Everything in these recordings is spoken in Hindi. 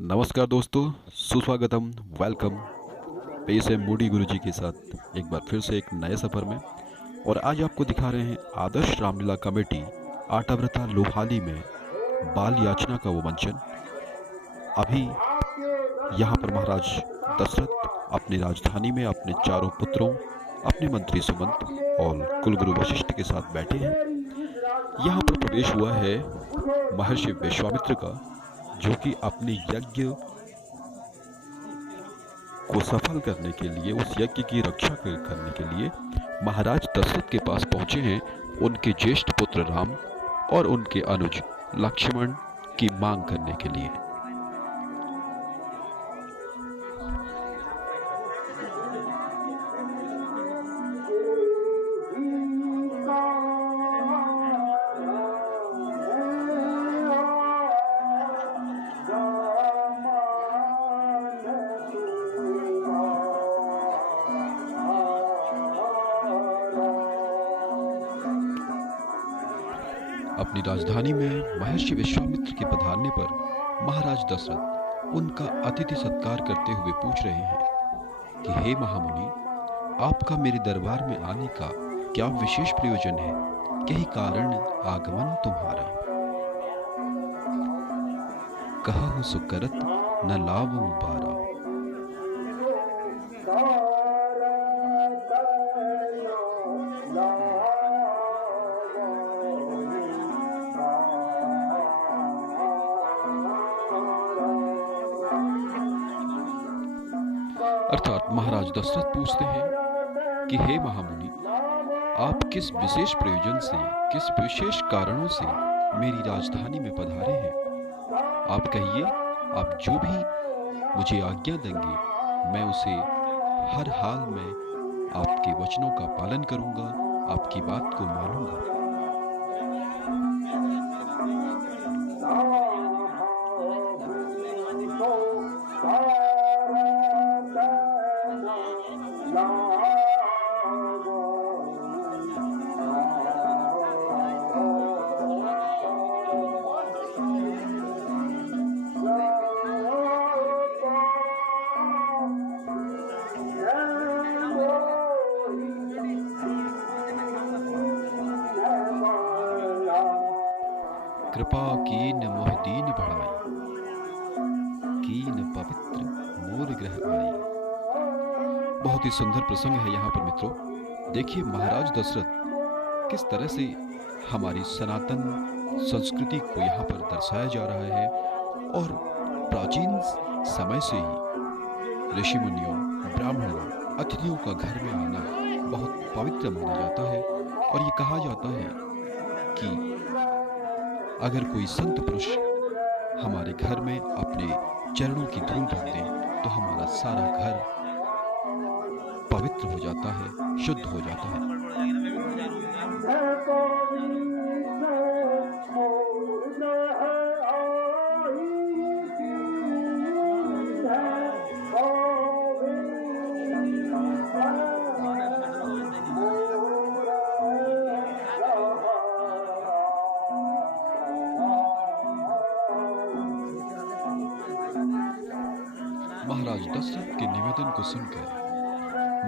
नमस्कार दोस्तों, सुस्वागतम, वेलकम। पेश है मूडी गुरुजी के साथ एक बार फिर से एक नए सफ़र में। और आज आपको दिखा रहे हैं आदर्श रामलीला कमेटी आटाव्रता लोहाली में बाल याचना का वो मंचन। अभी यहाँ पर महाराज दशरथ अपनी राजधानी में अपने चारों पुत्रों, अपने मंत्री सुमंत और कुलगुरु वशिष्ठ के साथ बैठे हैं। यहाँ पर प्रवेश हुआ है महर्षि विश्वामित्र का, जो कि अपने यज्ञ को सफल करने के लिए, उस यज्ञ की रक्षा करने के लिए महाराज दशरथ के पास पहुंचे हैं, उनके ज्येष्ठ पुत्र राम और उनके अनुज लक्ष्मण की मांग करने के लिए। अपनी राजधानी में महर्षि विश्वामित्र के पधारने पर महाराज दशरथ उनका अतिथि सत्कार करते हुए पूछ रहे हैं कि हे महामुनि, आपका मेरे दरबार में आने का क्या विशेष प्रयोजन है? यही कारण आगमन तुम्हारा। कहहु सो करत न लावहु बारा। अर्थात महाराज दशरथ पूछते हैं कि हे महामुनि, आप किस विशेष प्रयोजन से, किस विशेष कारणों से मेरी राजधानी में पधारे हैं? आप कहिए, आप जो भी मुझे आज्ञा देंगे मैं उसे हर हाल में आपके वचनों का पालन करूंगा, आपकी बात को मानूंगा। कृपा कीन मोह दीन बढ़ाई, कीन पवित्र मोर ग्रह आई। बहुत ही सुंदर प्रसंग है यहाँ पर मित्रों। देखिए महाराज दशरथ किस तरह से हमारी सनातन संस्कृति को यहाँ पर दर्शाया जा रहा है। और प्राचीन समय से ही ऋषि मुनियों, ब्राह्मणों, अतिथियों का घर में आना बहुत पवित्र माना जाता है। और ये कहा जाता है कि अगर कोई संत पुरुष हमारे घर में अपने चरणों की धूल रख दे तो हमारा सारा घर पवित्र हो जाता है, शुद्ध हो जाता है। महाराज दशरथ के निवेदन को सुनकर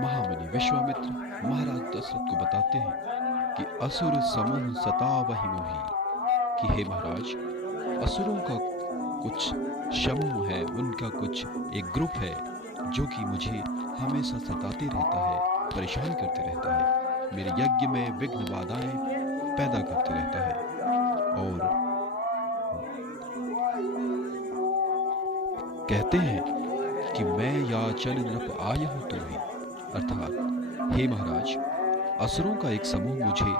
महामुनि विश्वामित्र महाराज दशरथ को बताते हैं कि असुर समूह सतावहि मोहि, कि हे महाराज, असुरों का कुछ समूह है, उनका कुछ एक ग्रुप है जो कि मुझे हमेशा सताते रहता है, परेशान करते रहता है, मेरे यज्ञ में विघ्न बाधाएं पैदा करते रहता है। और कहते हैं कि मैं याचन नृप आयहु तुम्हि, अर्थात हे महाराज, असुरों का एक समूह मुझे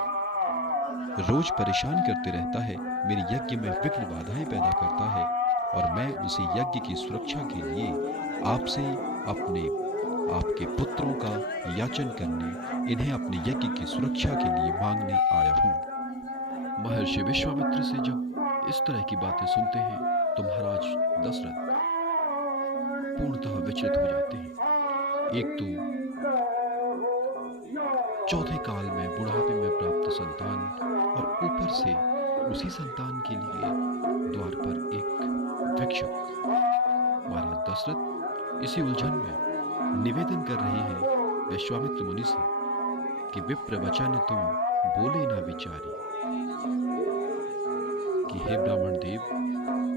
रोज परेशान करते रहता है, मेरे यज्ञ में विघ्न बाधाएं पैदा करता है, और मैं उसी यज्ञ की सुरक्षा के लिए आपसे आपके पुत्रों का याचन करने, इन्हें अपने यज्ञ की सुरक्षा के लिए मांगने आया हूँ। महर्षि विश्वामित्र से जब इस तरह की बातें सुनते हैं तो महाराज दशरथ पूर्णतः विचलित हो जाते हैं। एक तो चौथे काल में बुढ़ापे में प्राप्त संतान, और ऊपर से उसी संतान के लिए द्वार पर एक भिक्षुक। दशरथ इसी उलझन में निवेदन कर रहे हैं विश्वामित्र मुनि से कि विप्र वचन तुम बोले ना विचारी, कि हे ब्राह्मण देव,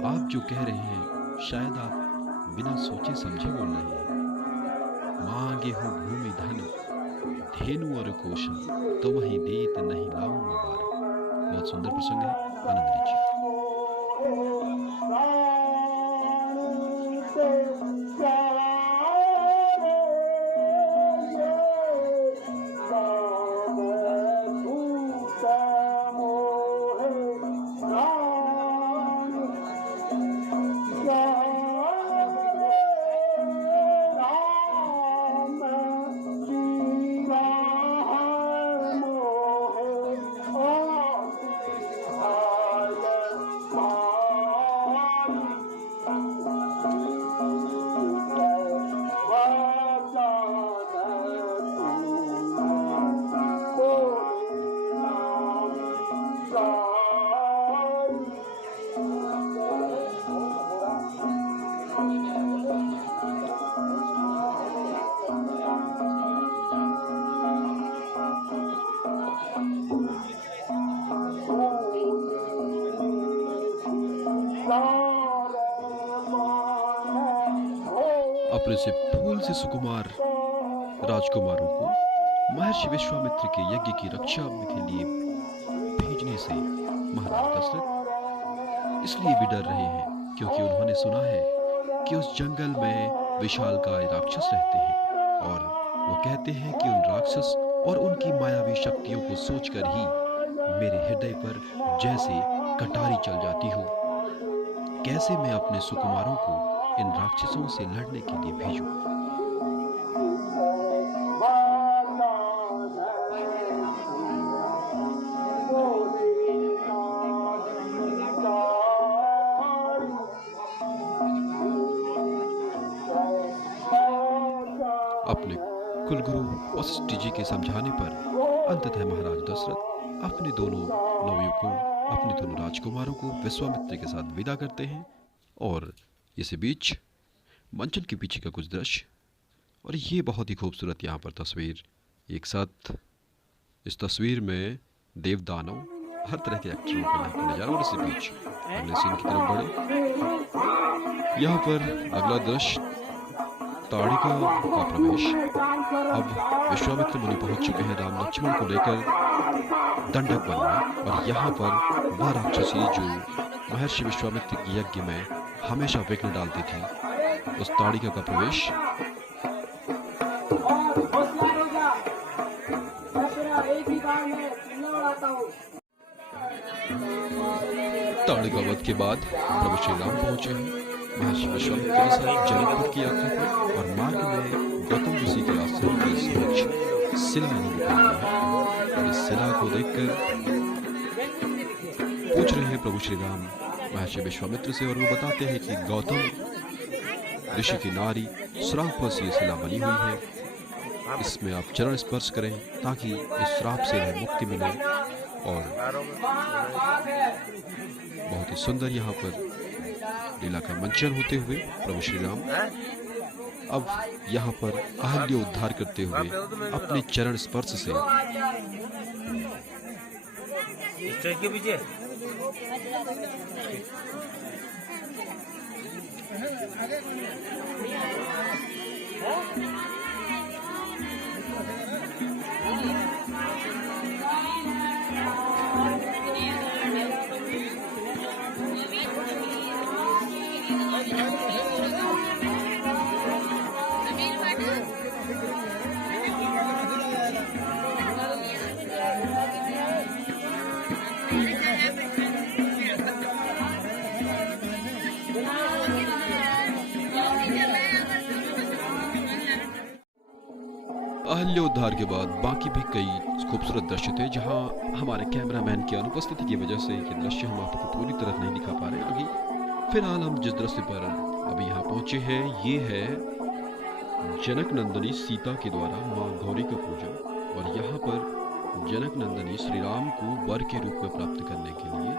आप जो कह रहे हैं शायद आप बिना सोचे समझे बोल रहे हैं। मांगे हो भूमि धन धेनु और कोशा, तो वही देत नहीं लाऊं मुबारक। बहुत सुंदर प्रसंग है, आनंद लीजिए। अपने से फूल से सुकुमार राजकुमारों को महर्षि विश्वामित्र के यज्ञ की रक्षा के लिए भेजने से महाराज दशरथ इसलिए भी डर रहे हैं क्योंकि उन्होंने सुना है कि उस जंगल में विशालकाय राक्षस रहते हैं और वो कहते हैं कि उन राक्षस और उनकी मायावी शक्तियों को सोचकर ही मेरे हृदय पर जैसे कटारी चल जाती हो। कैसे मैं अपने सुकुमारों को इन राक्षसों से लड़ने के लिए भेजूं? अपने कुलगुरु वशिष्ठ जी के समझाने पर अंततः महाराज दशरथ अपने दोनों नवयुवकों, अपने दोनों राजकुमारों को विश्वामित्र के साथ विदा करते हैं। और इसी बीच मंचन के पीछे का कुछ दृश्य और ये बहुत ही खूबसूरत यहाँ पर तस्वीर एक साथ। इस तस्वीर में देव दानव हर तरह के एक्टरों का यहाँ पर नजारा। और इसी बीच अगले सीन की तरफ बढ़े। यहाँ पर अगला दृश्य ताड़िका का प्रवेश। अब विश्वामित्र मुनि पहुंच चुके हैं राम लक्ष्मण को लेकर दंडक वन में। और यहाँ पर वह राक्षसी जो महर्षि विश्वामित्र के यज्ञ में हमेशा विघ्न डालती थी, उस ताड़िका का प्रवेश। ताड़िका वध के बाद प्रभु श्री राम पहुंचे हैं महर्षि विश्वामित्र के साथ जनकपुर की यात्रा पर। और मार्ग में गौतम ऋषि के आश्रम के समक्ष शिला है। इस शिला को देखकर पूछ रहे हैं प्रभु श्री राम महर्षि विश्वामित्र से, और वो बताते हैं कि गौतम ऋषि की नारी श्राप से शिला बनी हुई है। इसमें आप चरण स्पर्श करें ताकि इस श्राप से हमें मुक्ति मिले। और बहुत ही सुंदर यहाँ पर लीला का मंचन होते हुए प्रभु श्री राम अब यहाँ पर अहल्य उद्धार करते हुए अपने चरण स्पर्श से अहल्योद्धार के बाद बाकी भी कई खूबसूरत दृश्य थे जहां हमारे कैमरामैन की अनुपस्थिति की वजह से ये दृश्य हम आपको पूरी तरह नहीं दिखा पा रहे हैं। अभी फिलहाल हम जिस दृश्य पर अभी यहाँ पहुंचे हैं ये है जनक नंदनी सीता के द्वारा माँ गौरी का पूजन। और यहाँ पर जनक नंदनी श्री राम को वर के रूप में प्राप्त करने के लिए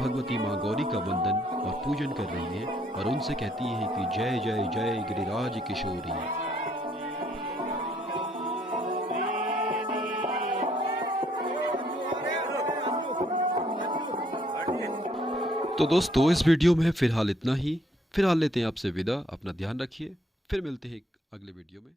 भगवती माँ गौरी का वंदन और पूजन कर रही हैं और उनसे कहती हैं कि जय जय जय गिरिराज किशोरी। तो दोस्तों इस वीडियो में फिलहाल इतना ही। फिलहाल लेते हैं आपसे विदा। अपना ध्यान रखिए। फिर मिलते हैं अगले वीडियो में।